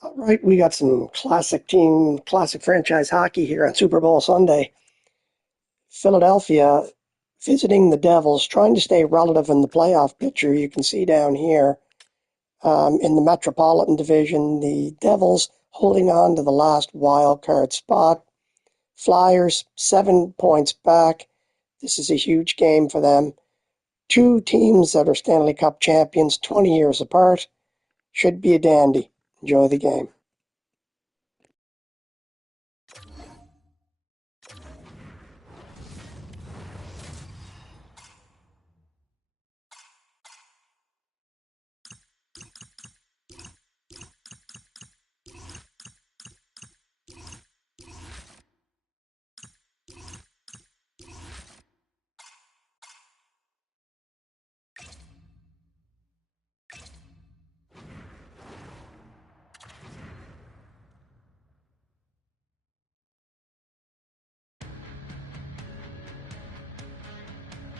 All right, we got some classic franchise hockey here on Super Bowl Sunday. Philadelphia visiting the Devils, trying to stay relative in the playoff picture. You can see down here in the Metropolitan Division, the Devils holding on to the last wild card spot. Flyers 7 points back. This is a huge game for them. Two teams that are Stanley Cup champions 20 years apart. Should be a dandy. Enjoy the game.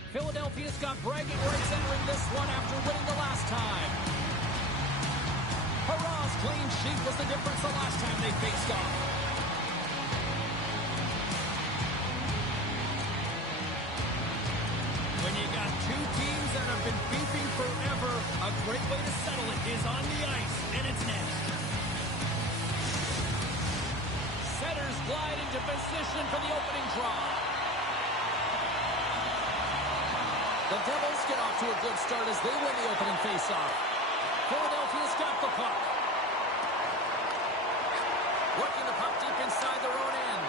Philadelphia's got bragging rights entering this one after winning the last time. Hurrah's clean sheet was the difference the last time they faced off. When you got two teams that have been beefing forever, a great way to settle it is on the ice, and it's next. Setters glide into position for the opening draw. The Devils get off to a good start as they win the opening faceoff. Philadelphia's got the puck. Working the puck deep inside their own end.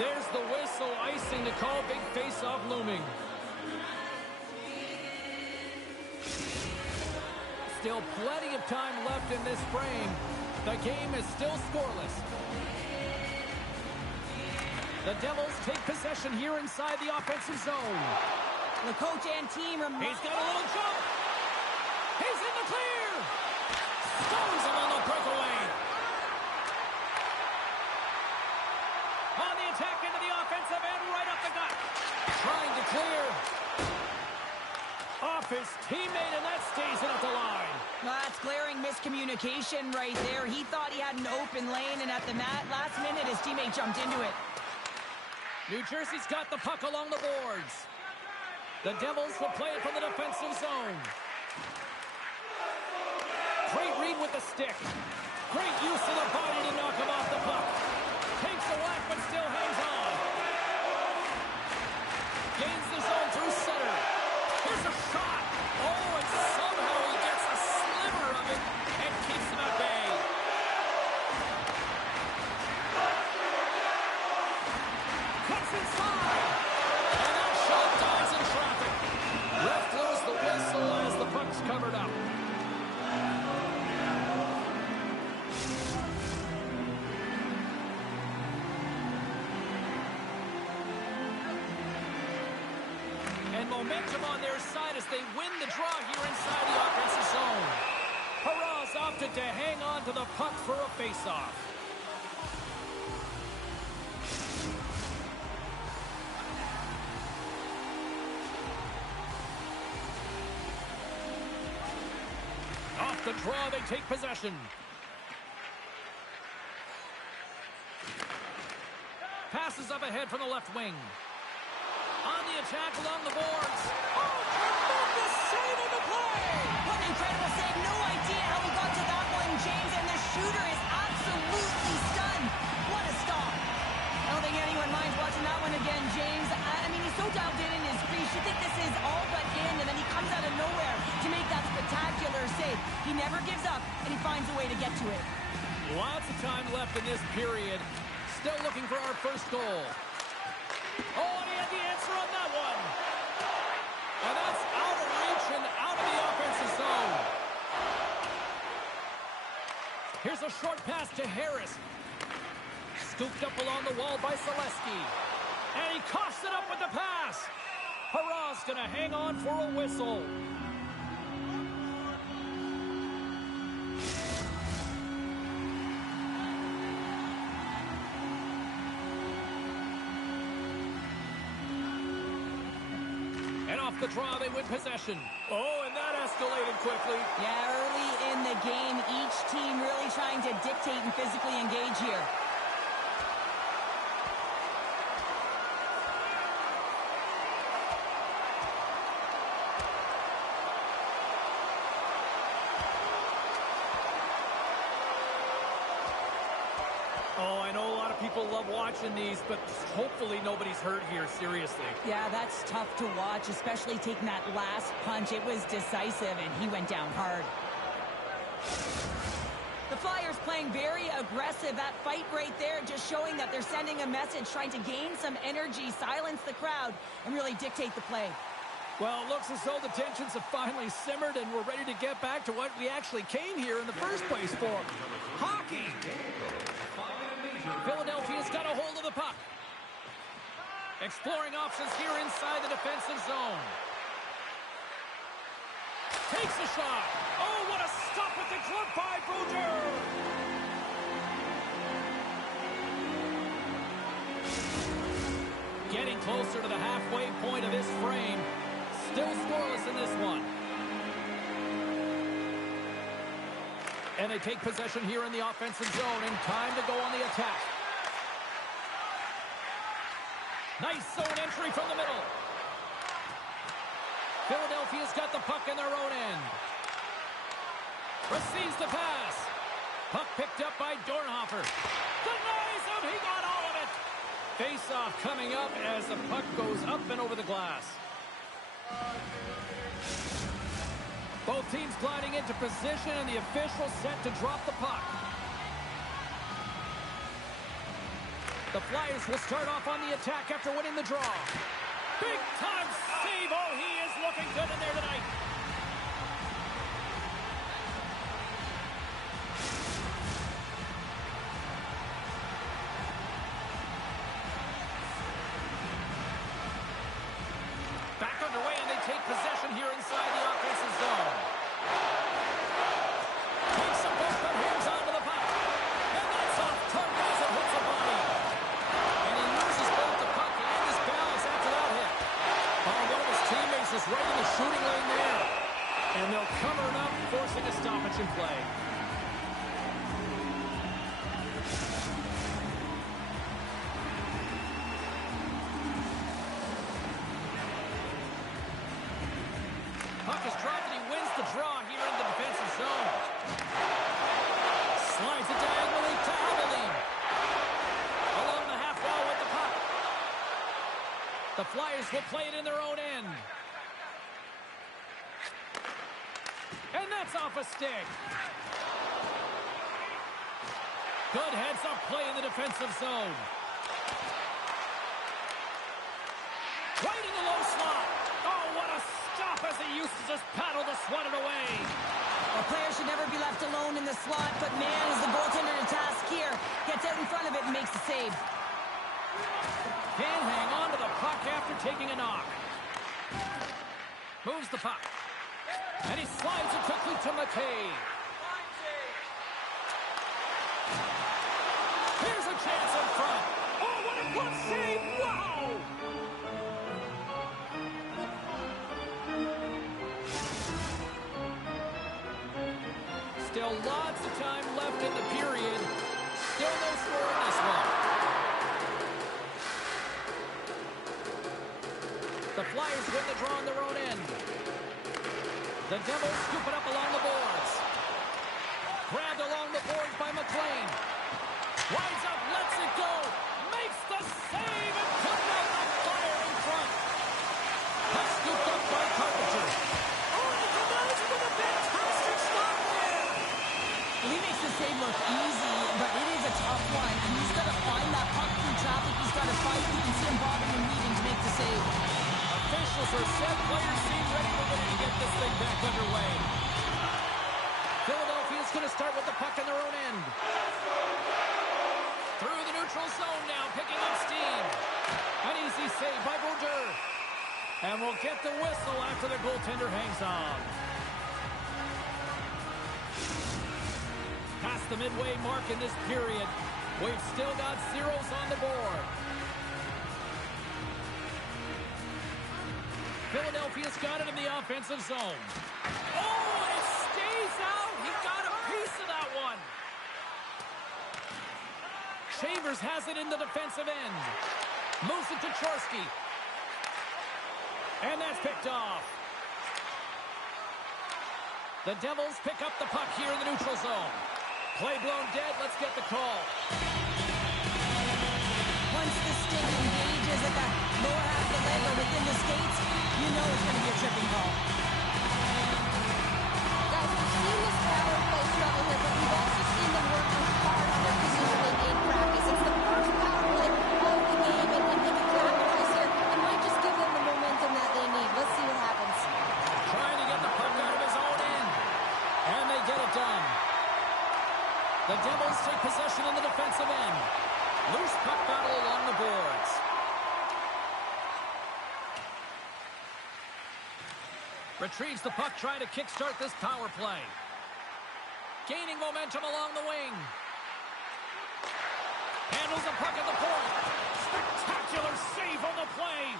There's the whistle, icing to call, big faceoff looming. Still plenty of time left in this frame. The game is still scoreless. The Devils take possession here inside the offensive zone. The coach and team He's got a little jump. He's in the clear. Stones him on the breakaway. On the attack into the offensive end, right up the gut. Trying to clear. Off his teammate, and that stays in at the line. That's glaring miscommunication right there. He thought he had an open lane, and at the last minute, his teammate jumped into it. New Jersey's got the puck along the boards. The Devils will play it from the defensive zone. Great read with the stick. Great use of the body to knock him off the puck. Takes a whack, but still hangs on. Gains the zone through center. Here's a shot. Oh, and somehow he gets a sliver of it and keeps him at bay. Cuts inside. And that shot dies in traffic. Ref blows the whistle as the puck's covered up. And momentum on their side as they win the draw here inside the offensive zone. Hurrah's opted to hang on to the puck for a faceoff. Off the draw, they take possession. Passes up ahead from the left wing. On the attack along the boards. Oh, tremendous save on the play! What an incredible save. No idea how he got to that one, James, and the shooter is absolutely stunned. What a stop. I don't think anyone minds watching that one again, James. I mean, he's so dialed in his crease. You think this is all but in, and then he comes out of nowhere to make that spectacular save. He never gives up, and he finds a way to get to it. Lots of time left in this period. Still looking for our first goal. Oh, and he had the answer on that one. And that's out of reach and out of the offensive zone. Here's a short pass to Harris. Scooped up along the wall by Selesky. And he coughs it up with the pass. Hurrah's going to hang on for a whistle. the draw, they win possession. Oh, and that escalated quickly. Yeah, early in the game, each team really trying to dictate and physically engage here. Oh, I know a lot of people love watching these, but hopefully nobody's hurt here, seriously. Yeah, that's tough to watch, especially taking that last punch. It was decisive, and he went down hard. The Flyers playing very aggressive. That fight right there just showing that they're sending a message, trying to gain some energy, silence the crowd, and really dictate the play. Well, it looks as though the tensions have finally simmered, and we're ready to get back to what we actually came here in the first place for. Hockey! Philadelphia's got a hold of the puck. Exploring options here inside the defensive zone. Takes a shot. Oh, what a stop with the glove by Brodeur. Getting closer to the halfway point of this frame. Still scoreless in this one. And they take possession here in the offensive zone, and time to go on the attack. Nice zone entry from the middle. Philadelphia's got the puck in their own end. Receives the pass. Puck picked up by Dornhofer. Denies him. He got all of it. Face-off coming up as the puck goes up and over the glass. Both teams gliding into position, and the official set to drop the puck. The Flyers will start off on the attack after winning the draw. Big-time save. Oh, he is looking good in there tonight. Back underway, and they take possession here inside the offensive zone. Takes some both their hands onto the puck. And that's off target as it hits the body. And he loses both the puck and his balance after that hit. Oh, one of his teammates is right in the shooting lane there. And they'll cover it up, forcing a stoppage in play. Puck is dropped, and he wins the draw here in the defensive zone. Slides it diagonally to Hagelin. Along the half wall with the puck. The Flyers will play it in their own end. And that's off a stick. Good heads-up play in the defensive zone. Right in the low slot. Oh, what a stop as he uses his paddle to swat it away. A player should never be left alone in the slot, but man, is the goaltender to task here. Gets out in front of it and makes the save. Can hang on to the puck after taking a knock. Moves the puck. And he slides it quickly to McKay. Here's a chance in front. Oh, what a glove save! Wow! Still lots of time left in the period. Still no score in this one. The Flyers win the draw on their own end. The Devils scoop it up along the boards. Grabbed along the boards by McLean. Winds up, lets it go. Makes the save and puts out the Fire in front. Puck scooped up by Carpenter. Oh, and he combines with a fantastic stop there. He makes the save look easy, but it is a tough one. He's got to find that puck through traffic. He's got to fight. You can see him bobbing and weaving to make the save. Officials are set. Players seem ready. We're ready to get this thing back underway. Philadelphia's going to start with the puck in their own end. Through the neutral zone now, picking up steam. An easy save by Brodeur. And we'll get the whistle after the goaltender hangs on. Past the midway mark in this period. We've still got zeros on the board. Philadelphia's got it in the offensive zone. Oh, it stays out. He got a piece of that one. Chambers has it in the defensive end. Moves it to Chorsky. And that's picked off. The Devils pick up the puck here in the neutral zone. Play blown dead. Let's get the call. Once the stick engages at the lower half of the leg or within the skates, you know it's going to be a tripping call. Guys, we've seen this power play struggle here, but we've also seen them working hard on their positioning in practice. It's the first power play of the game, and if they can capitalize here, it might just give them the momentum that they need. Let's see what happens. Trying to get the puck out of his own end. And they get it done. The Devils take possession in the defensive end. Loose puck battle along the boards. Retrieves the puck, trying to kickstart this power play. Gaining momentum along the wing. Handles the puck at the point. Spectacular save on the play.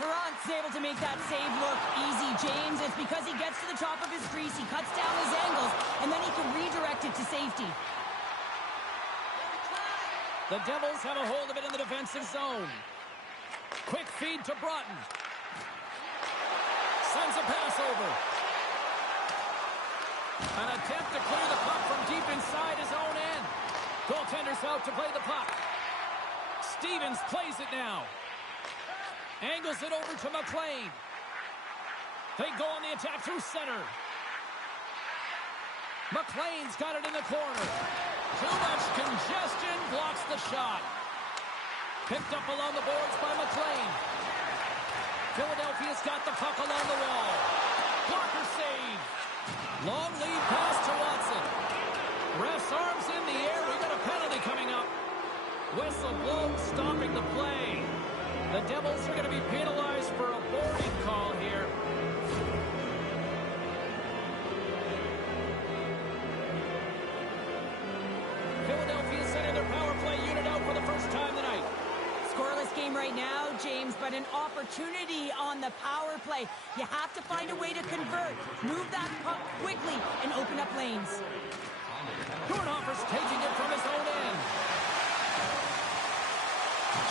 Perrant's able to make that save look easy, James. It's because he gets to the top of his crease, he cuts down his angles, and then he can redirect it to safety. The Devils have a hold of it in the defensive zone. Quick feed to Broughton. Sends a pass over. An attempt to clear the puck from deep inside his own end. Goaltender's out to play the puck. Stevens plays it now. Angles it over to McLean. They go on the attack through center. McLean's got it in the corner. Too much congestion, blocks the shot. Picked up along the boards by McLean. Philadelphia's got the puck along the wall. Blocker save. Long lead pass to Watson. Ref's arms in the air. We got a penalty coming up. Whistle blown, stopping the play. The Devils are going to be penalized for a boarding call here. Philadelphia sending their power play unit out for the first time tonight. Scoreless game right now, James, but an opportunity on the power play. You have to find a way to convert. Move that puck quickly and open up lanes. Dornhofer's taking it from his own end.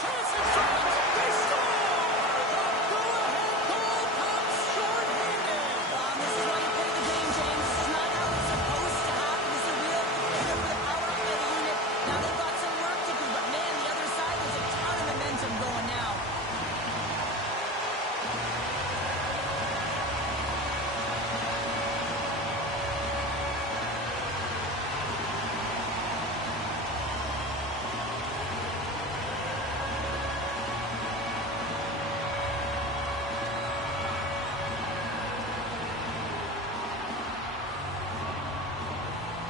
Chance in front. They score! The go-ahead goal comes short-handed. This is why you play the game, James. This is not how it's supposed to happen. This is a real defender for the power play unit. Now they've got some work to do, but man, the other side, there's a ton of momentum going now.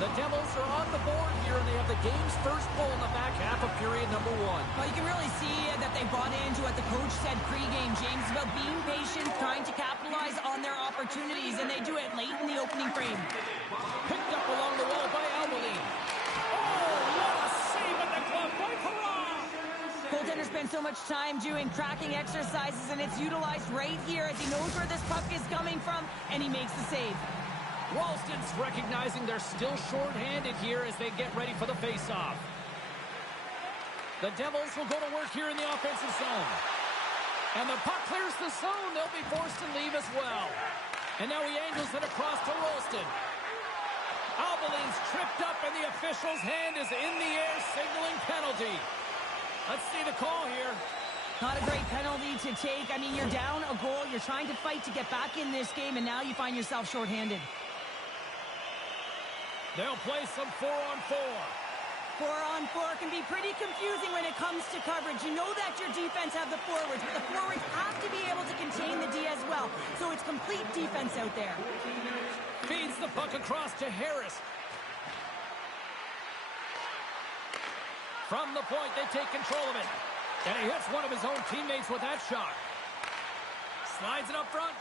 The Devils are on the board here, and they have the game's first goal in the back half of period number one. Well, you can really see that they bought into what the coach said pregame, James, about being patient, trying to capitalize on their opportunities, and they do it late in the opening frame. Picked up along the wall by Albalene. Oh, what a save at the glove by Perron! Goaltender spends so much time doing tracking exercises, and it's utilized right here as he knows where this puck is coming from, and he makes the save. Ralston's recognizing they're still short-handed here as they get ready for the face-off. The Devils will go to work here in the offensive zone. And the puck clears the zone. They'll be forced to leave as well. And now he angles it across to Ralston. Albalene's tripped up, and the official's hand is in the air, signaling penalty. Let's see the call here. Not a great penalty to take. I mean, you're down a goal. You're trying to fight to get back in this game, and now you find yourself shorthanded. They'll play some 4-on-4. 4-on-4 can be pretty confusing when it comes to coverage. You know that your defense have the forwards, but the forwards have to be able to contain the D as well. So it's complete defense out there. Feeds the puck across to Harris. From the point, they take control of it. And he hits one of his own teammates with that shot. Slides it up front.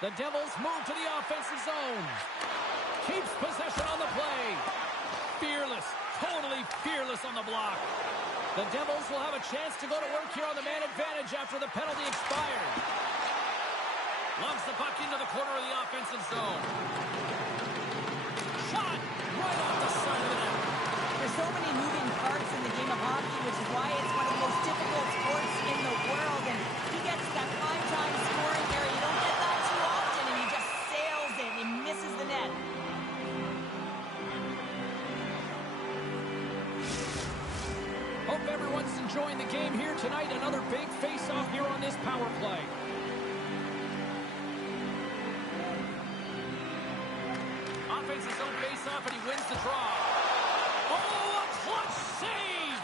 The Devils move to the offensive zone. Keeps possession on the play. Fearless. totally fearless on the block. The Devils will have a chance to go to work here on the man advantage after the penalty expired. Lumps the puck into the corner of the offensive zone. Shot right off the side of the net. There's so many moving parts in the game of hockey, which is why it's one of the most difficult sports in the world. And he gets that prime-time scoring area. You don't get that too often, and he just sails it and misses the net. Hope everyone's enjoying the game here tonight. Another big face-off here on this power play. Offense's own face-off, and he wins the draw. Oh, a clutch save!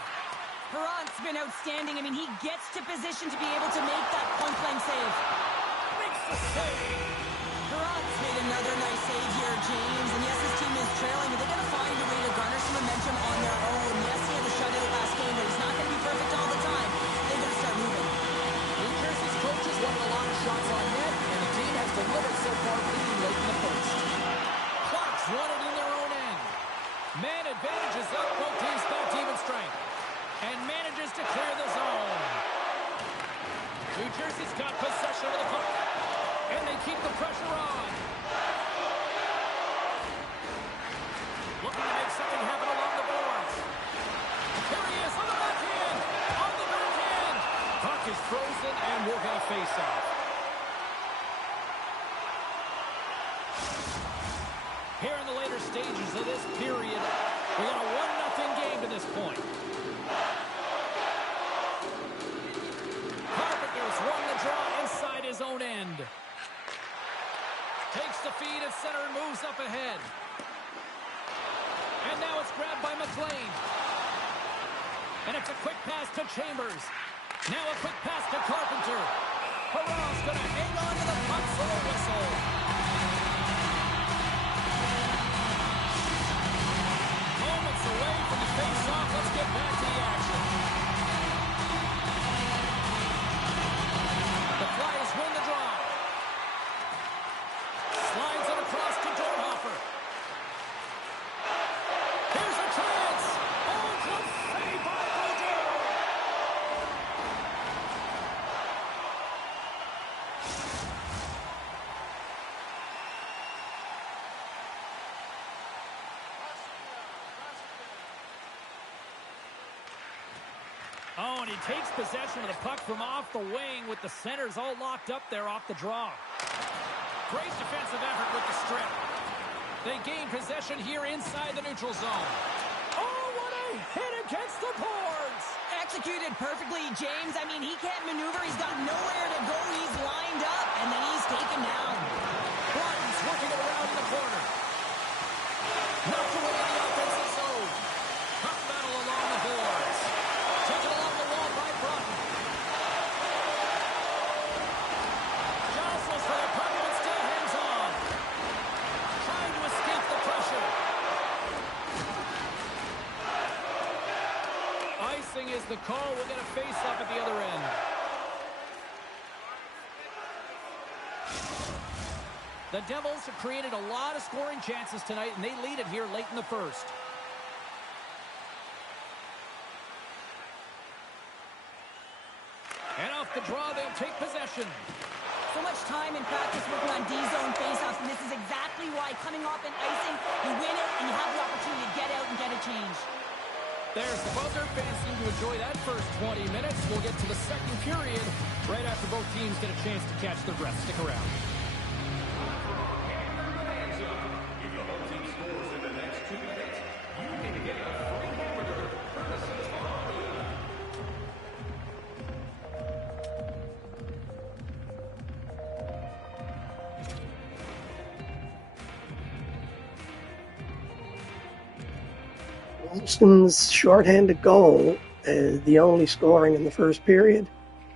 Perrant's been outstanding. I mean, he gets to position to be able to make that point-blank save. Makes the save! Perrant's made another nice save here, James. And yes, his team is trailing, but they're going to find a way to garner some momentum on their own. Yes, he had a shutout last game, but he's not going to be perfect all the time. They've got to start moving. New Jersey's coaches won a lot of shots on net, and the team has delivered so far, leading late in the first. Clark's won it in their own end. Man advantages up, both teams back to even strength, and manages to clear the zone. New Jersey's got possession of the puck, and they keep the pressure on. Looking to make something happen along the boards. Here he is on the backhand! On the backhand! Puck is frozen, and we're going to face off. Here in the later stages of this period, we got a 1-0 game to this point. Carpenter's won the draw inside his own end. Takes the feed at center and moves up ahead. And now it's grabbed by McLean. And it's a quick pass to Chambers. Now a quick pass to Carpenter. Perrant's going to hang on to the puck for a whistle. Moments away from the face-off. Let's get back to the action. The Flyers win the draw. Slides it across to Dornhofer. Here's a chance. Oh, good save by Boudreau. Oh, and he takes possession of the puck from off the wing with the centers all locked up there off the draw. Great defensive effort with the strip. They gain possession here inside the neutral zone. Oh, what a hit against the boards! Executed perfectly, James. I mean, he can't maneuver. He's got nowhere to go. He's lined up, and then he's taken down. Broughton's working it around in the corner. Knocked away in the offensive zone. Tough battle along the boards. Taken along the wall by Broughton. Jostles for the puck, but still hangs on. Trying to escape the pressure. Icing is the call. We'll get a face-off at the other end. The Devils have created a lot of scoring chances tonight, and they lead it here late in the first. And off the draw, they'll take possession. So much time in practice working on D-zone faceoffs, and this is exactly why coming off an icing, you win it, and you have the opportunity to get out and get a change. There's the buzzer. Fans seem to enjoy that first 20 minutes. We'll get to the second period right after both teams get a chance to catch their breath. Stick around. Wilson's shorthanded goal is the only scoring in the first period.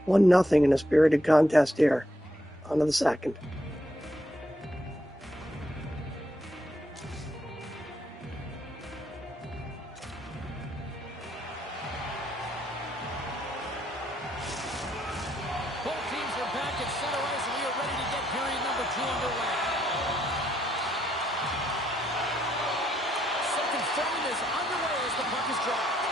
1-0 in a spirited contest here. On to the second. Both teams are back at center ice, and we are ready to get period number 2 underway. Seconds frame is underway as the puck is dropped.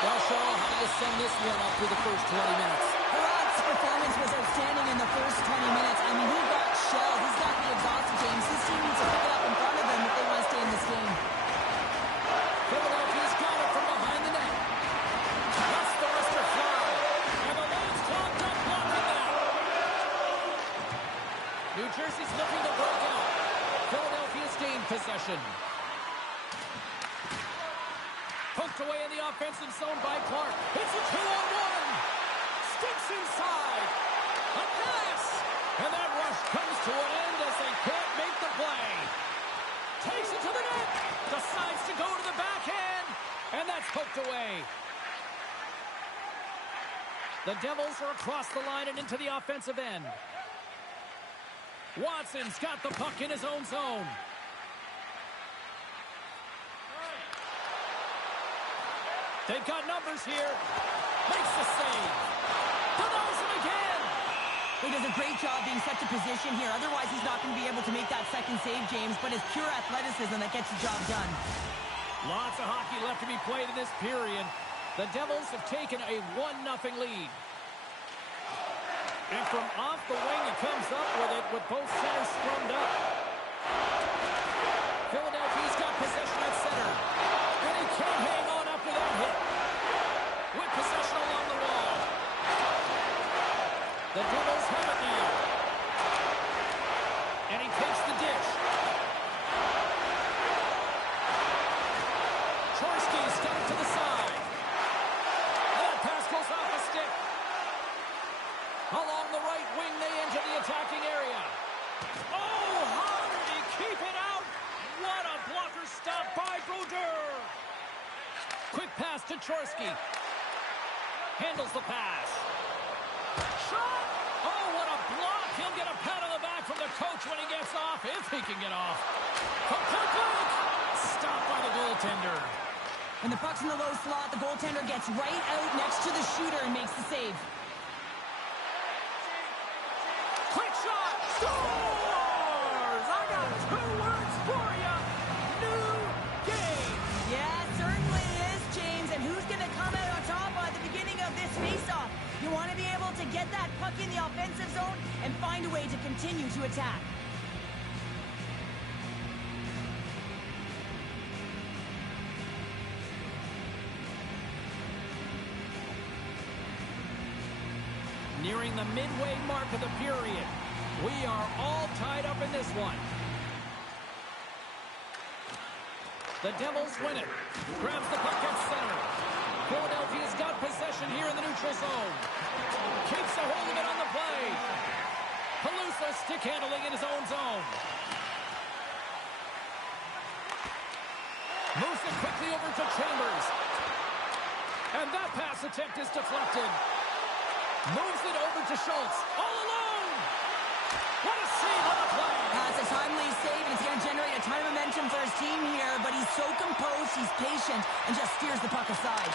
Well, Cheryl, how do you sum this one up through the first 20 minutes? Perot's performance was outstanding in the first 20 minutes. I mean, he got shelled. He's got to be exhausted, James. His team needs to pick it up in front of him if they want to stay in this game. Philadelphia's got it from behind the net. That's the Western fly. And the lane's clogged up, blocking that. New Jersey's looking to break out. Philadelphia's gained possession. Poked away in the offensive zone by Clark. It's a 2-on-1. Sticks inside. A pass. And that rush comes to an end as they can't make the play. Takes it to the net. Decides to go to the backhand. And that's poked away. The Devils are across the line and into the offensive end. Watson's got the puck in his own zone. They've got numbers here. Makes the save. Denies him again. He does a great job being such a position here. Otherwise, he's not going to be able to make that second save, James. But it's pure athleticism that gets the job done. Lots of hockey left to be played in this period. The Devils have taken a 1-0 lead. And from off the wing, he comes up with it with both centers scrummed up. Philadelphia's got possession at center. And he can't hang on after that hit. With possession along the wall. The Devils have it now. And he takes the dish. Chorsky's got it to the side. And that pass goes off a stick. Along the right wing, they enter the attacking area. Oh, how did he keep it out? What a blocker stop by Brodeur. Quick pass to Chorsky. Handles the pass. Shot! Oh, what a block. He'll get a pat on the back from the coach when he gets off, if he can get off. From Kirkland. Stopped by the goaltender. When the puck's in the low slot, the goaltender gets right out next to the shooter and makes the save. Quick shot! Scores! I got 2 words for you. New game. Yeah, certainly is, James. And who's going to come out on top at the beginning of this faceoff? You want to be able to get that puck in the offensive zone and find a way to continue to attack. Nearing the midway mark of the period. We are all tied up in this one. The Devils win it. Grabs the puck at center. Philadelphia's got possession here in the neutral zone. Keeps a hold of it on the play. Palooza stick handling in his own zone. Moves it quickly over to Chambers. And that pass attempt is deflected. Moves it over to Schultz. All alone! What a save on the play! It's a timely save, and it's going to generate a ton of momentum for his team here, but he's so composed, he's patient, and just steers the puck aside.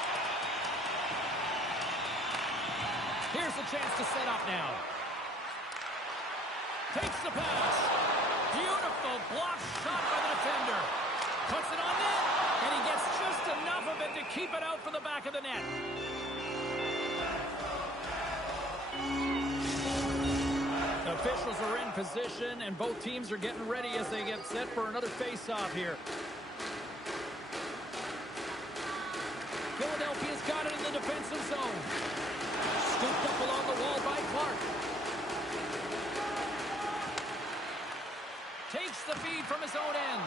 Here's a chance to set up now. Takes the pass. Beautiful block shot by the defender. Puts it on net, and he gets just enough of it to keep it out for the back of the net. Officials are in position, and both teams are getting ready as they get set for another face-off here. Philadelphia's got it in the defensive zone. Scooped up along the wall by Clark. Takes the feed from his own end.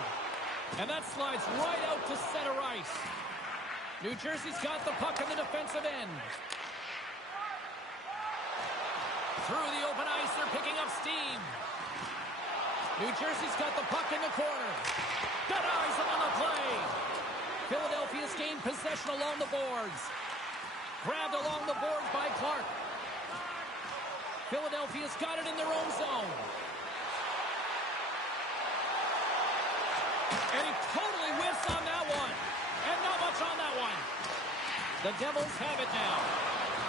And that slides right out to center ice. New Jersey's got the puck in the defensive end. Through the open ice, they're picking up steam. New Jersey's got the puck in the corner. Denies him on the play. Philadelphia's gained possession along the boards. Grabbed along the boards by Clark. Philadelphia's got it in their own zone. And he totally whiffs on that one. And not much on that one. The Devils have it now.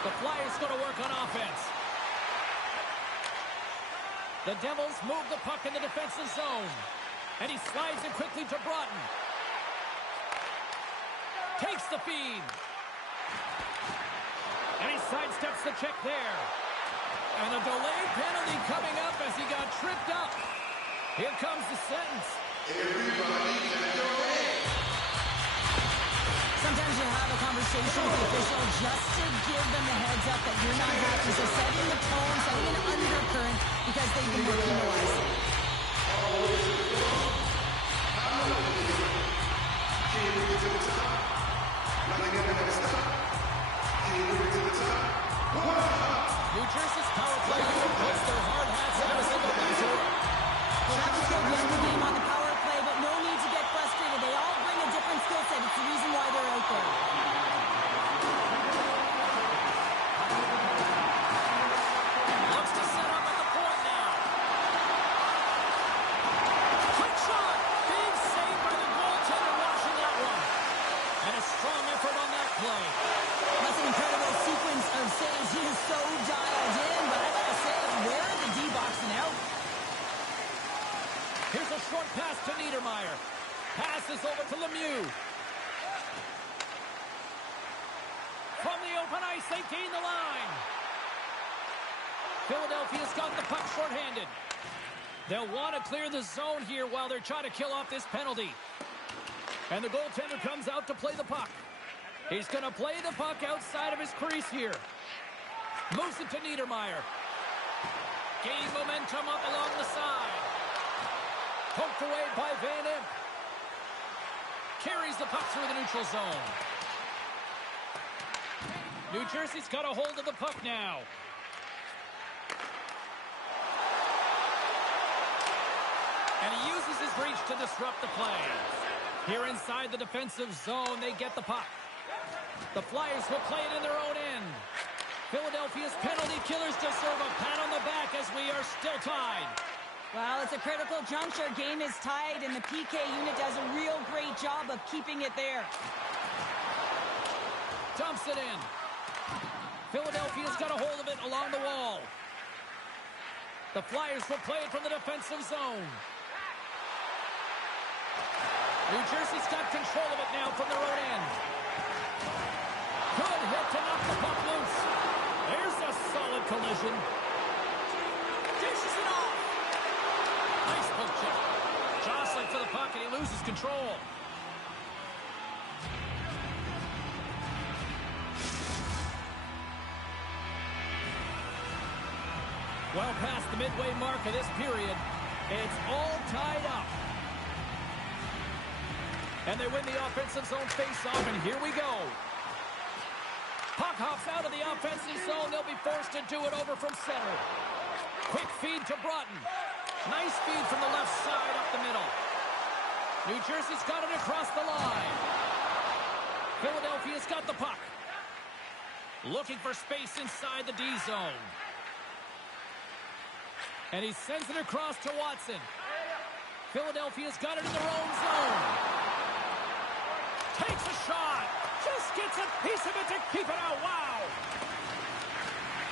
The Flyers going to work on offense. The Devils move the puck in the defensive zone. And he slides it quickly to Broughton. Takes the feed. And he sidesteps the check there. And a delayed penalty coming up as he got tripped up. Here comes the sentence. Sometimes you have a conversation with the official just to give them a heads up that you're not happy. So setting the tone, setting an undercurrent because they've been more penalized. New Jersey's power play puts their hard hats every single night to work. Well, that was their younger game on the power play, but no need to get frustrated. They all bring a different skill set. It's the reason why they're out there. Looks to set up at the point now. Quick shot. Big save by the goaltender watching that one. And a strong effort on that play. That's an incredible sequence of saves. He is so dialed in, but I gotta say, where are the D-boxing out? Here's a short pass to Niedermeyer. Passes over to Lemieux. From the open ice, they gain the line. Philadelphia's got the puck shorthanded. They'll want to clear the zone here while they're trying to kill off this penalty. And the goaltender comes out to play the puck. He's going to play the puck outside of his crease here. Moves it to Niedermeyer. Gain momentum up along the side. Poked away by Van Imp. Carries the puck through the neutral zone. New Jersey's got a hold of the puck now. And he uses his reach to disrupt the play. Here inside the defensive zone, they get the puck. The Flyers will play it in their own end. Philadelphia's penalty killers deserve a pat on the back as we are still tied. Well, it's a critical juncture. Game is tied, and the PK unit does a real great job of keeping it there. Dumps it in. Philadelphia's got a hold of it along the wall. The Flyers will play it from the defensive zone. New Jersey's got control of it now from their own end. Good hit to knock the puck loose. There's a solid collision. Dishes it off. Nice poke check. Jostling for the puck, and he loses control. Well past the midway mark of this period, it's all tied up. And they win the offensive zone face-off, and here we go. Puck hops out of the offensive zone. They'll be forced to do it over from center. Quick feed to Broughton. Nice feed from the left side up the middle. New Jersey's got it across the line. Philadelphia's got the puck. Looking for space inside the D zone. And he sends it across to Watson. Philadelphia's got it in their own zone. Takes a shot. Just gets a piece of it to keep it out. Wow.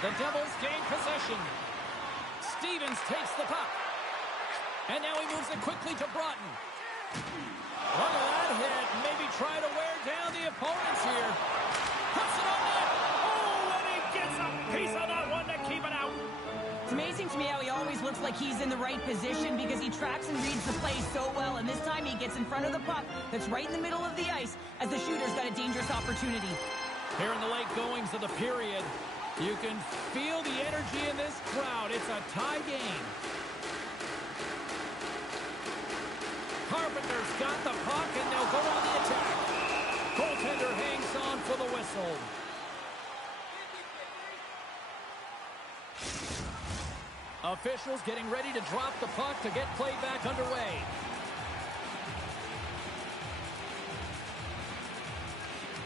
The Devils gain possession. Stevens takes the puck. And now he moves it quickly to Broughton. Look at that hit. Maybe try to wear down the opponents here. Puts it on net. Oh, and he gets a piece of that one to keep it out. It's amazing to me how he always looks like he's in the right position because he tracks and reads the play so well. And this time he gets in front of the puck that's right in the middle of the ice as the shooter's got a dangerous opportunity. Here in the late goings of the period, you can feel the energy in this crowd. It's a tie game. Carpenter's got the puck, and they'll go on the attack. Goaltender hangs on for the whistle. Officials getting ready to drop the puck to get play back underway.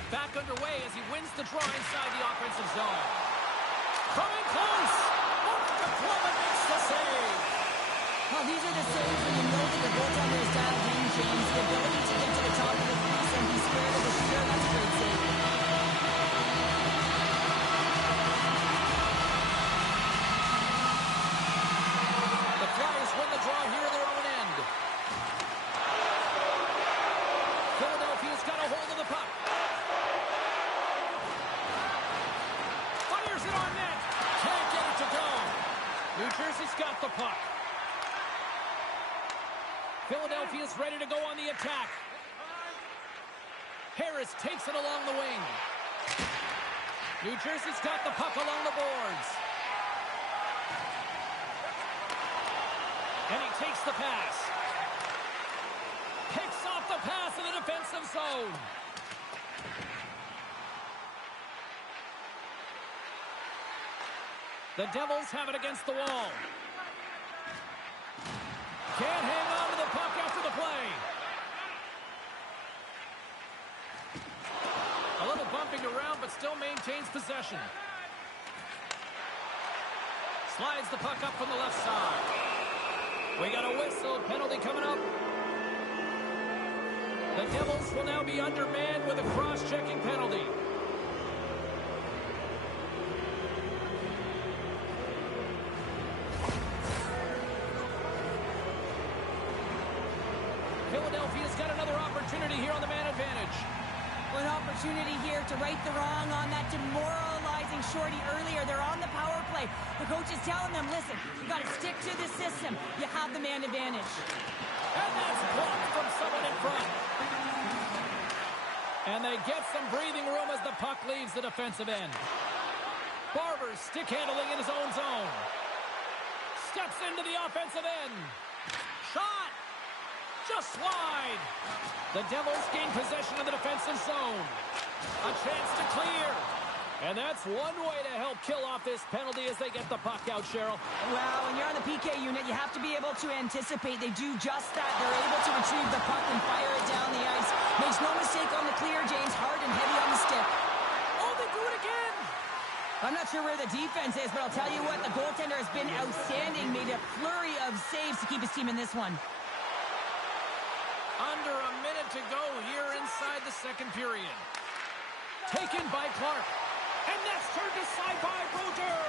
Back underway as he wins the draw inside the offensive zone. Coming close! Off the glove and makes the save! Well, these are the saves when you know that the goaltender is dialed in, James. The ability to get to the top of the crease and be scared of the shooter, that's a great save. The Flyers win the draw here in their own end. Philadelphia's got a hold of the puck. New Jersey's got the puck. Philadelphia's ready to go on the attack. Harris takes it along the wing. New Jersey's got the puck along the boards. And he takes the pass. Picks off the pass in the defensive zone. The Devils have it against the wall. Can't hang on to the puck after the play. A little bumping around, but still maintains possession. Slides the puck up from the left side. We got a whistle. Penalty coming up. The Devils will now be undermanned with a cross-checking penalty. Philadelphia's got another opportunity here on the man advantage. An opportunity here to right the wrong on that demoralizing shorty earlier. They're on the power play. The coach is telling them, listen, you got to stick to the system. You have the man advantage. And that's blocked from someone in front. And they get some breathing room as the puck leaves the defensive end. Barber's stick handling in his own zone. Steps into the offensive end. Shot! Just wide. The Devils gain possession of the defensive zone. A chance to clear. And that's one way to help kill off this penalty as they get the puck out, Cheryl. Well, when you're on the PK unit, you have to be able to anticipate. They do just that. They're able to retrieve the puck and fire it down the ice. Makes no mistake on the clear, James. Hard and heavy on the stick. Oh, they do it again. I'm not sure where the defense is, but I'll tell you what, the goaltender has been outstanding. Made a flurry of saves to keep his team in this one. Under a minute to go here inside the second period. Taken by Clark. And that's turned aside by Brodeur.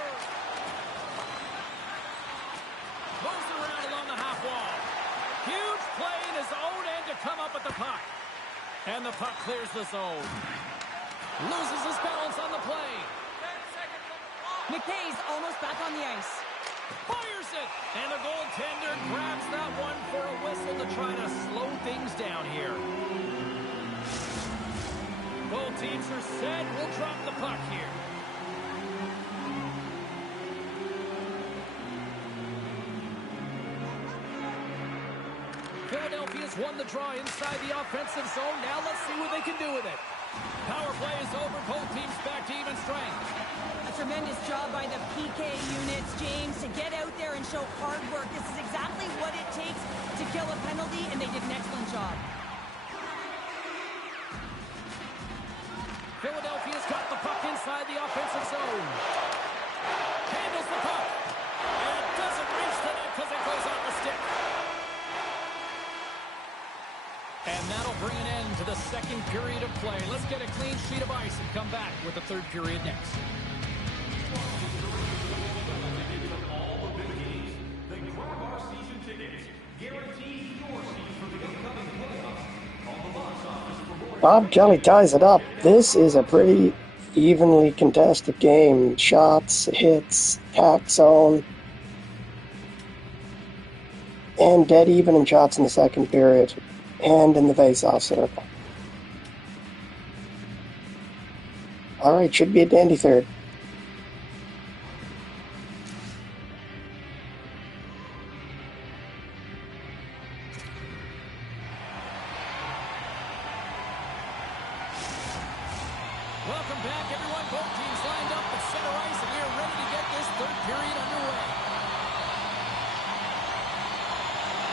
Moves around along the half wall. Huge play in his own end to come up with the puck. And the puck clears the zone. Loses his balance on the play. McKay's almost back on the ice. Fires it. And the goaltender grabs that one for a whistle to try to slow things down here. Both teams are set. We'll drop the puck here. Philadelphia's won the draw inside the offensive zone. Now let's see what they can do with it. Power play is over. Both teams back to even strength. A tremendous job by the PK units, James, to get out there and show hard work. This is exactly what it takes to kill a penalty, and they did an excellent job. Philadelphia's got the puck inside the offensive zone. Handles the puck. And it doesn't reach the net because it goes off the stick. And that'll bring an end to the second period of play. Let's get a clean sheet of ice and come back with the third period next. Bob Kelly ties it up. This is a pretty evenly contested game. Shots, hits, attack zone, and dead even in shots in the second period and in the face-off circle. All right, should be a dandy third. Welcome back, everyone. Both teams lined up at center ice, and we are ready to get this third period underway.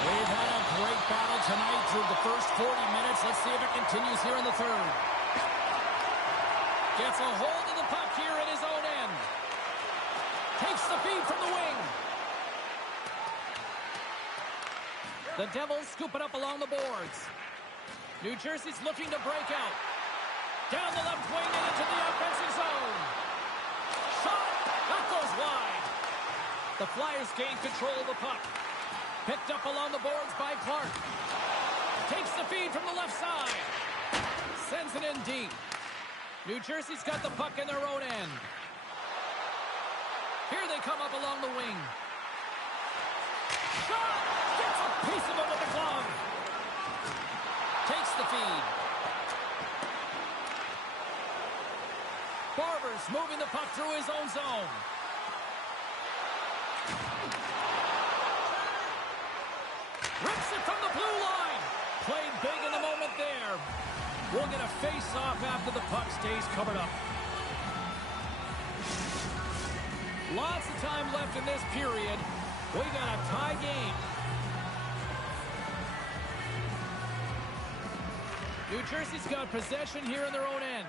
We've had a great battle tonight through the first 40 minutes. Let's see if it continues here in the third. Gets a hold of the puck here at his own end. Takes the feed from the wing. The Devils scoop it up along the boards. New Jersey's looking to break out. Down the left wing and into the offensive zone. Shot! That goes wide. The Flyers gain control of the puck. Picked up along the boards by Clark. Takes the feed from the left side. Sends it in deep. New Jersey's got the puck in their own end. Here they come up along the wing. shot! Gets a piece of it with the glove. Takes the feed. Barber's moving the puck through his own zone. Rips it from the blue line. Played big in the moment there. We'll get a face-off after the puck stays covered up. Lots of time left in this period. We got a tie game. New Jersey's got possession here in their own end.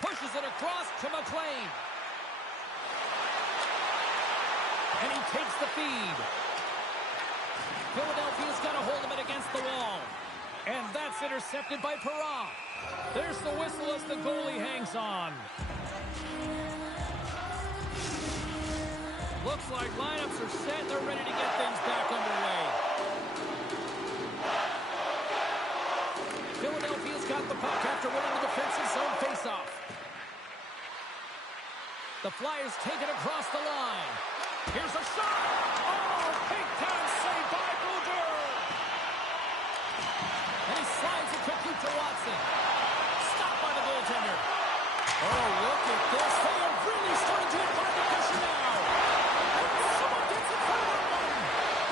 Pushes it across to McLean. And he takes the feed. Philadelphia's got a hold of it against the wall. And that's intercepted by Perron. There's the whistle as the goalie hangs on. Looks like lineups are set. They're ready to get things back underway. Philadelphia's got the puck after winning the defensive zone faceoff. The Flyers take it across the line. Here's a shot. Oh, big time save by Boucher. And he slides it quickly to Watson. Stopped by the goaltender. Oh, look at this. They are really starting to apply the pressure now. And someone gets in front of that one.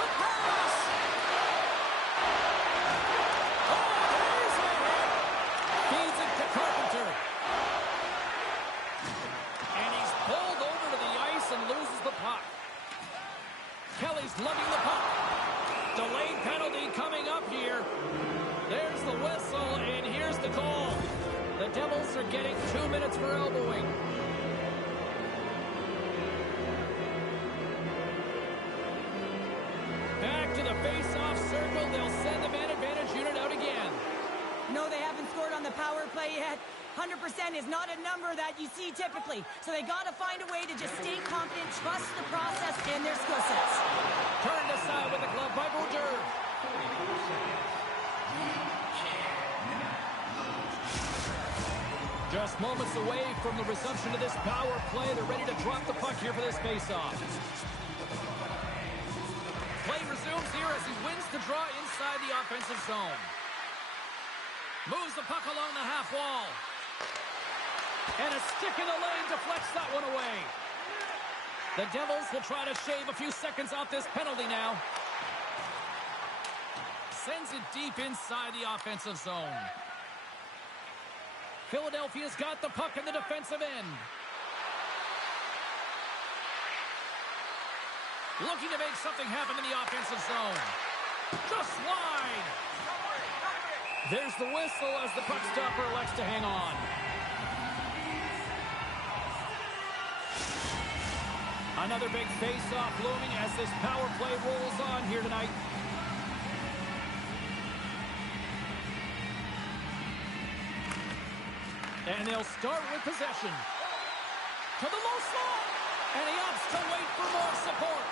The pass. Oh, there's a hit. Feeds it to Carpenter. And he's pulled over to the ice and loses the puck. Kelly's lugging the puck. Delayed penalty coming up here. There's the whistle, and here's the call. The Devils are getting 2 minutes for elbowing. Back to the face-off circle. They'll send the man advantage unit out again. No, they haven't scored on the power play yet. 100% is not a number that you see typically. So they got to find a way to just stay confident, trust the process and their skill sets. Turned aside with the glove by Boucher. Just moments away from the resumption of this power play. They're ready to drop the puck here for this faceoff. Play resumes here as he wins the draw inside the offensive zone. Moves the puck along the half wall. And a stick in the lane deflects that one away. The Devils will try to shave a few seconds off this penalty now. Sends it deep inside the offensive zone. Philadelphia's got the puck in the defensive end. Looking to make something happen in the offensive zone. Just wide. There's the whistle as the puck stopper elects to hang on. Another big face-off looming as this power play rolls on here tonight. And they'll start with possession. To the low slot. And he opts to wait for more support.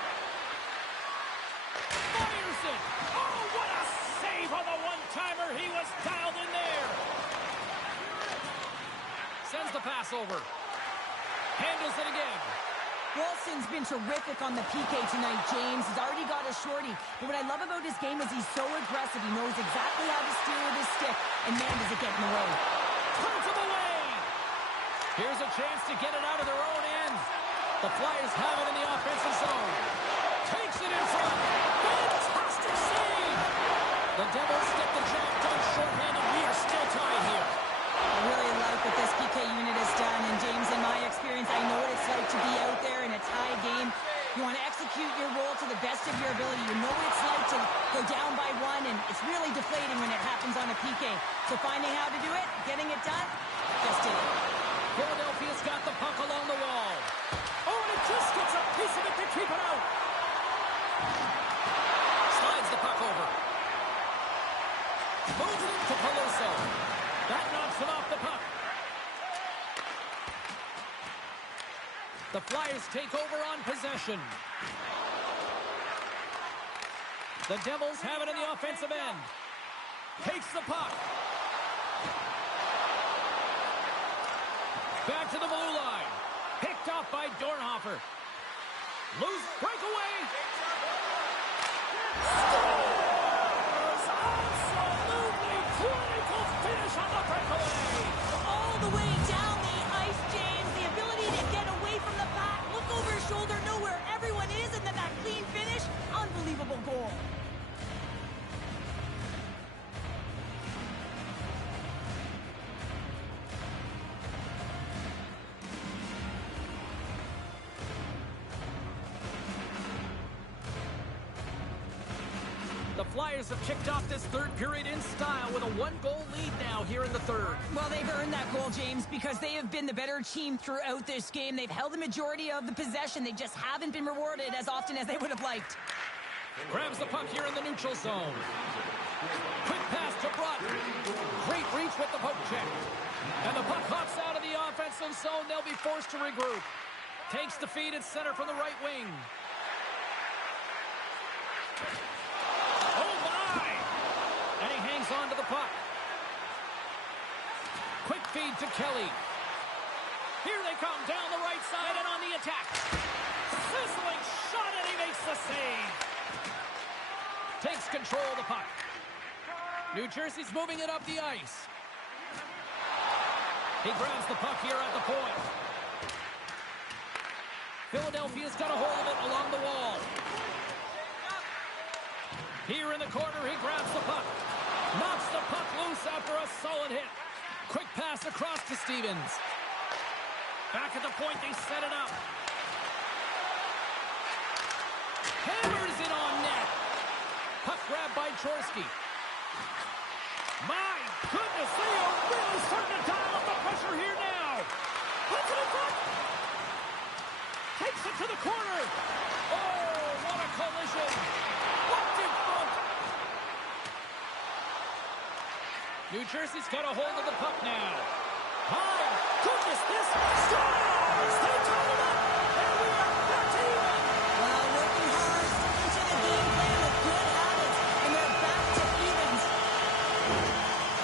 Fires it. Oh, what a save on the one-timer. He was dialed in there. Sends the pass over. Handles it again. Wilson's been terrific on the PK tonight, James. He's already got a shorty. But what I love about his game is he's so aggressive. He knows exactly how to steer with his stick. And man, does it get in the way. Turns him away. Here's a chance to get it out of their own end. The Flyers have it in the offensive zone. Takes it in front. Fantastic save. The Devils get the job done shorthanded. We are still tied here. I really like what this PK unit has done. And James, in my experience, I know what it's like to be out there in a tie game. You want to execute your role to the best of your ability. You know what it's like to go down by one, and it's really deflating when it happens on a PK. So finding how to do it, getting it done, just did it. Philadelphia's got the puck along the wall. Oh, and it just gets a piece of it to keep it out. Slides the puck over. Moves it to Peloso. That knocks him off the puck. The Flyers take over on possession. The Devils have it in the offensive end. Takes the puck. Back to the blue line. Picked off by Dornhofer. Loose breakaway. Absolutely clinical finish on the breakaway. All the way down the ice, James. The ability to get away from the pack, look over his shoulder, know where everyone is, and then that clean finish. Unbelievable goal. The Flyers have kicked off this third period in style with a one-goal lead now here in the third. Well, they've earned that goal, James, because they have been the better team throughout this game. They've held the majority of the possession. They just haven't been rewarded as often as they would have liked. Grabs the puck here in the neutral zone. Quick pass to Broughton. Great reach with the poke check. And the puck hops out of the offensive zone. They'll be forced to regroup. Takes the feed at center from the right wing. Oh, my! And he hangs on to the puck. Quick feed to Kelly. Here they come down the right side and on the attack. Sizzling shot, and he makes the save. Takes control of the puck. New Jersey's moving it up the ice. He grabs the puck here at the point. Philadelphia's got a hold of it along the wall. Here in the corner, he grabs the puck. Knocks the puck loose after a solid hit. Quick pass across to Stevens. Back at the point, they set it up. Hammers it on net. Puck grab by Chorsky. My goodness, they are really starting to dial up the pressure here now. Puts it in front. Takes it to the corner. Oh, what a collision. What in front. New Jersey's got a hold of the puck now. My goodness, this scores. They tie it up. And we are back to even. Well, working hard, sticking to the game plan with good habits, and they're back to evens.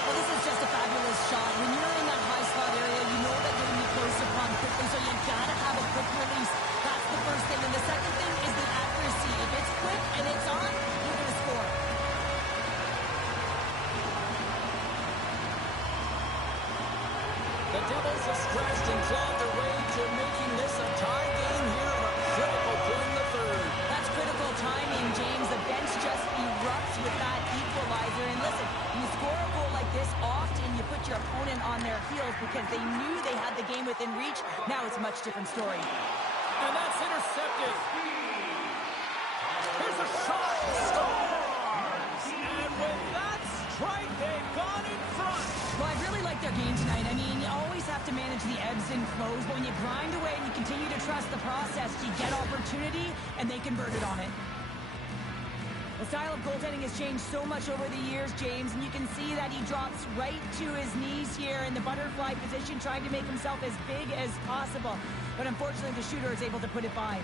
Well, this is just a fabulous shot. When you're in that high slot area, you know that you're going to be close upon quickly, so you gotta have a quick release. That's the first thing. And the second thing is the accuracy. If it's quick and it's on, you're going to score. The Devils have scratched and clawed their way to making this a tie game here on a critical point in the third. That's critical timing, James. The bench just erupts with that equalizer. And listen, when you score a goal like this, often you put your opponent on their heels because they knew they had the game within reach. Now it's a much different story. And that's intercepted. Here's a shot. Scores! And with that strike, they've gone in front. Well, I really like their game tonight. I mean, you always have to manage the ebbs and flows, but when you grind away and you continue to trust the process, you get opportunity, and they converted on it. The style of goaltending has changed so much over the years, James, and you can see that he drops right to his knees here in the butterfly position, trying to make himself as big as possible. But unfortunately, the shooter is able to put it by.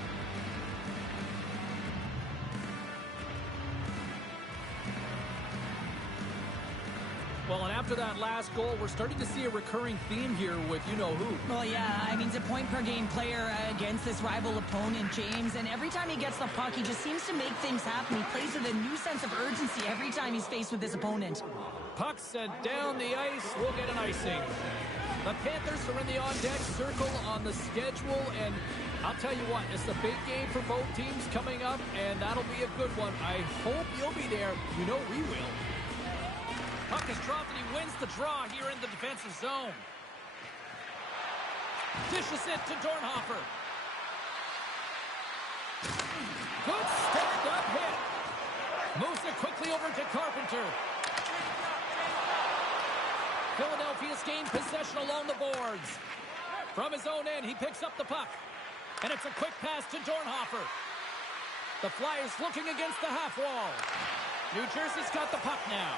Well, and after that last goal, we're starting to see a recurring theme here with you-know-who. Well, yeah, I mean, he's a point-per-game player against this rival opponent, James, and every time he gets the puck, he just seems to make things happen. He plays with a new sense of urgency every time he's faced with his opponent. Puck sent down the ice. We'll get an icing. The Panthers are in the on-deck circle on the schedule, and I'll tell you what, it's a big game for both teams coming up, and that'll be a good one. I hope you'll be there. You know we will. Puck is dropped, and he wins the draw here in the defensive zone. Dishes it to Dornhofer. Good stand-up hit. Moves it quickly over to Carpenter. Philadelphia's gained possession along the boards. From his own end, he picks up the puck. And it's a quick pass to Dornhofer. The Flyers looking against the half wall. New Jersey's got the puck now.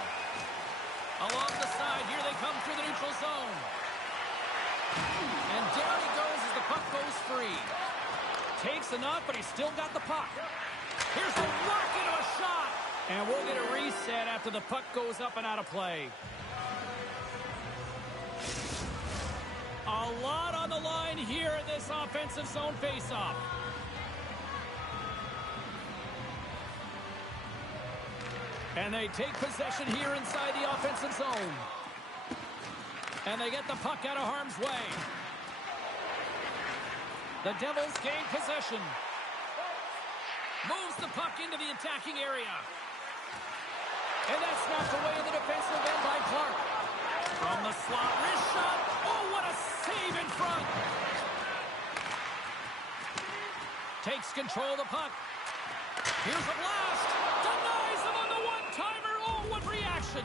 Along the side, here they come through the neutral zone. And down he goes as the puck goes free. Takes a knock, but he's still got the puck. Here's a rocket of a shot. And we'll get a reset after the puck goes up and out of play. A lot on the line here in this offensive zone faceoff. And they take possession here inside the offensive zone. And they get the puck out of harm's way. The Devils gain possession. Moves the puck into the attacking area. And that's knocked away in the defensive end by Clark. From the slot, wrist shot. Oh, what a save in front. Takes control of the puck. Here's a blast. Denies him on the one-timer. Oh, what reaction.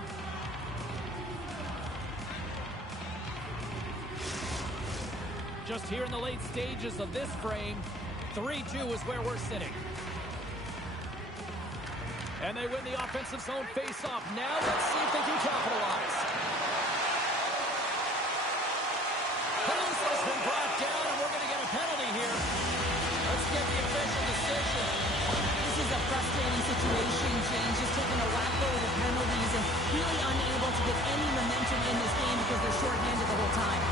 Just here in the late stages of this frame, 3-2 is where we're sitting. And they win the offensive zone face-off. Now let's see if they can capitalize. Peluso's been brought down, and we're going to get a penalty here. Let's get the official decision. This is a frustrating situation, James. Just taking a whack load of penalties and really unable to get any momentum in this game because they're shorthanded the whole time.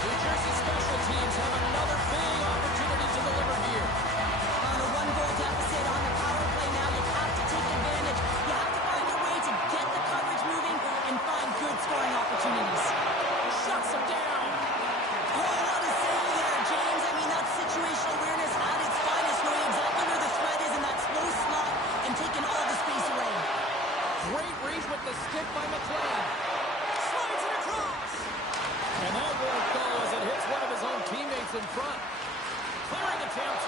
New Jersey special teams have another big opportunity to deliver here. On a one-goal deficit on the power play now, you have to take advantage. You have to find a way to get the coverage moving and find good scoring opportunities. Shuts him down. Oh, what a save there, James. I mean, that's situational awareness at its finest, knowing exactly where the threat is in that slow slot and taking all the space away. Great reach with the stick by McLean. Slides it across. And that won't go as it hits one of his own teammates in front. Clearing attempt.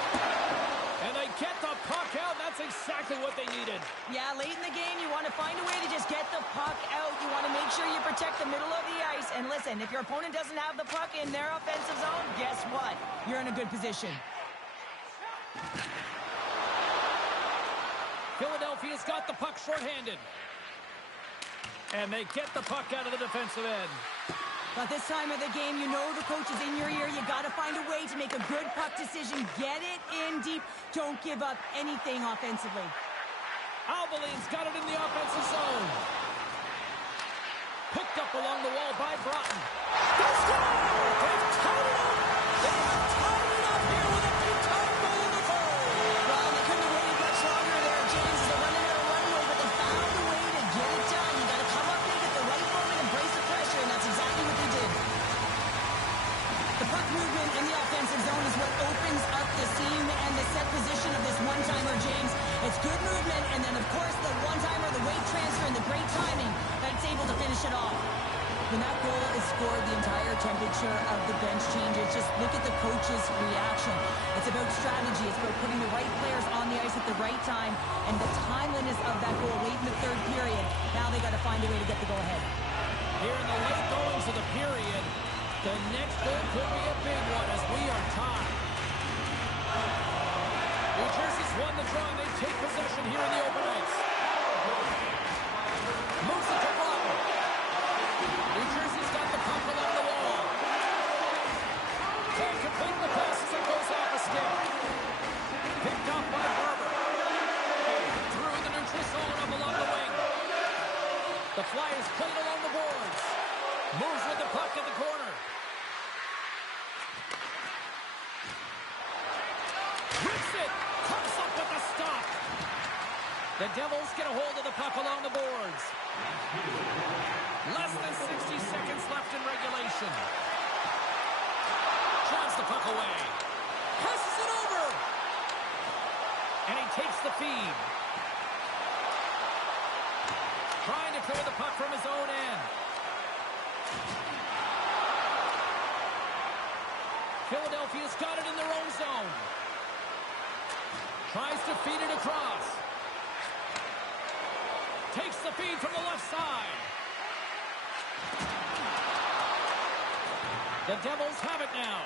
And they get the puck out. That's exactly what they needed. Yeah, late in the game, you want to find a way to just get the puck out. You want to make sure you protect the middle of the ice. And listen, if your opponent doesn't have the puck in their offensive zone, guess what? You're in a good position. Philadelphia's got the puck shorthanded. And they get the puck out of the defensive end. But this time of the game, you know the coach is in your ear. You got to find a way to make a good puck decision. Get it in deep. Don't give up anything offensively. Albaline's got it in the offensive zone. Picked up along the wall by Broughton. They score! They've tied it up! They have tied it up here with a big-time goal in the goal! Well, they couldn't have waited much longer there, James, as they're running out of runway, but they found a way to get it done. You got to come up big at the right moment and brace the pressure, and that's exactly what they did. The puck movement in the offensive zone is what opens up the seam and the set position of this one-timer, James. It's good movement, and then, of course, the one-timer, the weight transfer, and the great timing that's able to finish it off. When that goal is scored, the entire temperature of the bench changes. Just look at the coach's reaction. It's about strategy. It's about putting the right players on the ice at the right time, and the timeliness of that goal late in the third period. Now they got to find a way to get the goal ahead. Here in the late goings of the period, the next goal could be a big one as we are tied. New Jersey's won the draw, and they take possession here in the open ice. Moves it to Broughton. New Jersey's got the puck along the wall. Can't complete the pass as it goes off a stick. Picked up by Barber. Through the neutral zone up along the wing. The Flyers played along the boards. Moves with the puck at the corner. Rips it. Comes up with the stop. The Devils get a hold of the puck along the boards. Less than 60 seconds left in regulation. Drives the puck away. Passes it over. And he takes the feed. Trying to clear the puck from his own end. Philadelphia's got it in their own zone. Tries to feed it across. Takes the feed from the left side. The Devils have it now.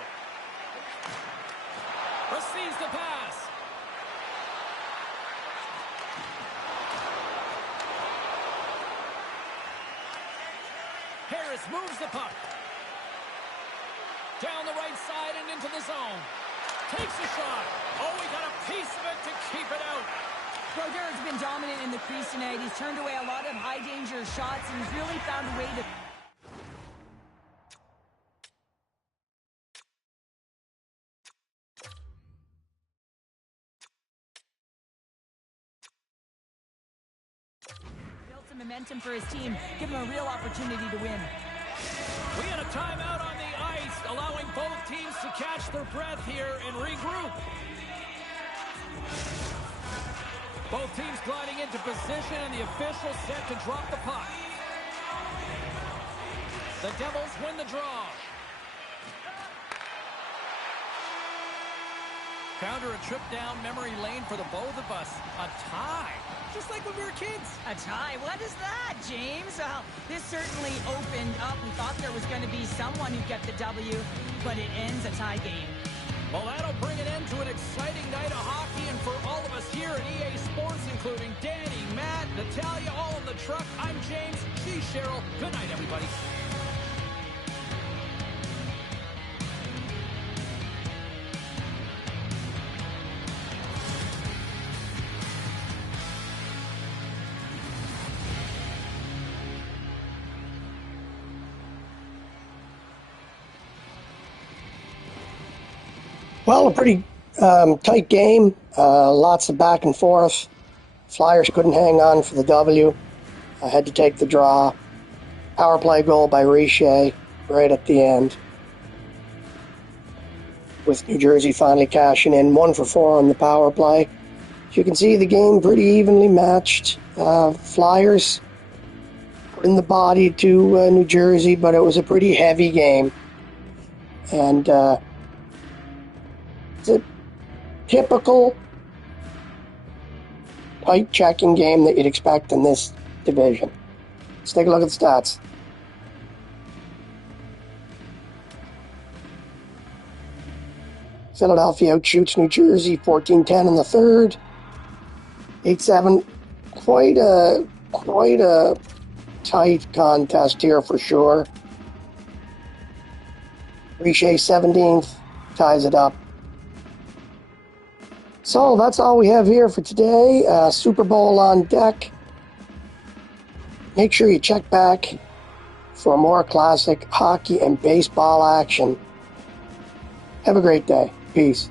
Receives the pass. Harris moves the puck. Down the right side and into the zone. Takes a shot. Oh, he got a piece of it to keep it out. Brodeur has been dominant in the crease tonight. He's turned away a lot of high-danger shots, and he's really found a way to... the momentum for his team, give him a real opportunity to win. We had a timeout on the ice, allowing both teams to catch their breath here and regroup. Both teams gliding into position, and the official set to drop the puck. The Devils win the draw. Counter a trip down memory lane for the both of us. A tie. Just like when we were kids. A tie? What is that, James? Well, this certainly opened up. We thought there was going to be someone who'd get the W, but it ends a tie game. Well, that'll bring an end to an exciting night of hockey, and for all of us here at EA Sports, including Danny, Matt, Natalia, all in the truck, I'm James. She's Cheryl. Good night, everybody. Well, a pretty tight game. Lots of back and forth. Flyers couldn't hang on for the W. I had to take the draw. Power play goal by Richer right at the end, with New Jersey finally cashing in 1 for 4 on the power play. As you can see, the game pretty evenly matched. Flyers put in the body to New Jersey, but it was a pretty heavy game. And it's a typical tight checking game that you'd expect in this division. Let's take a look at the stats. Philadelphia outshoots New Jersey 14-10 in the third. 8-7. Quite a tight contest here for sure. Richer 17th ties it up. So that's all we have here for today. Super Bowl on deck. Make sure you check back for more classic hockey and baseball action. Have a great day. Peace.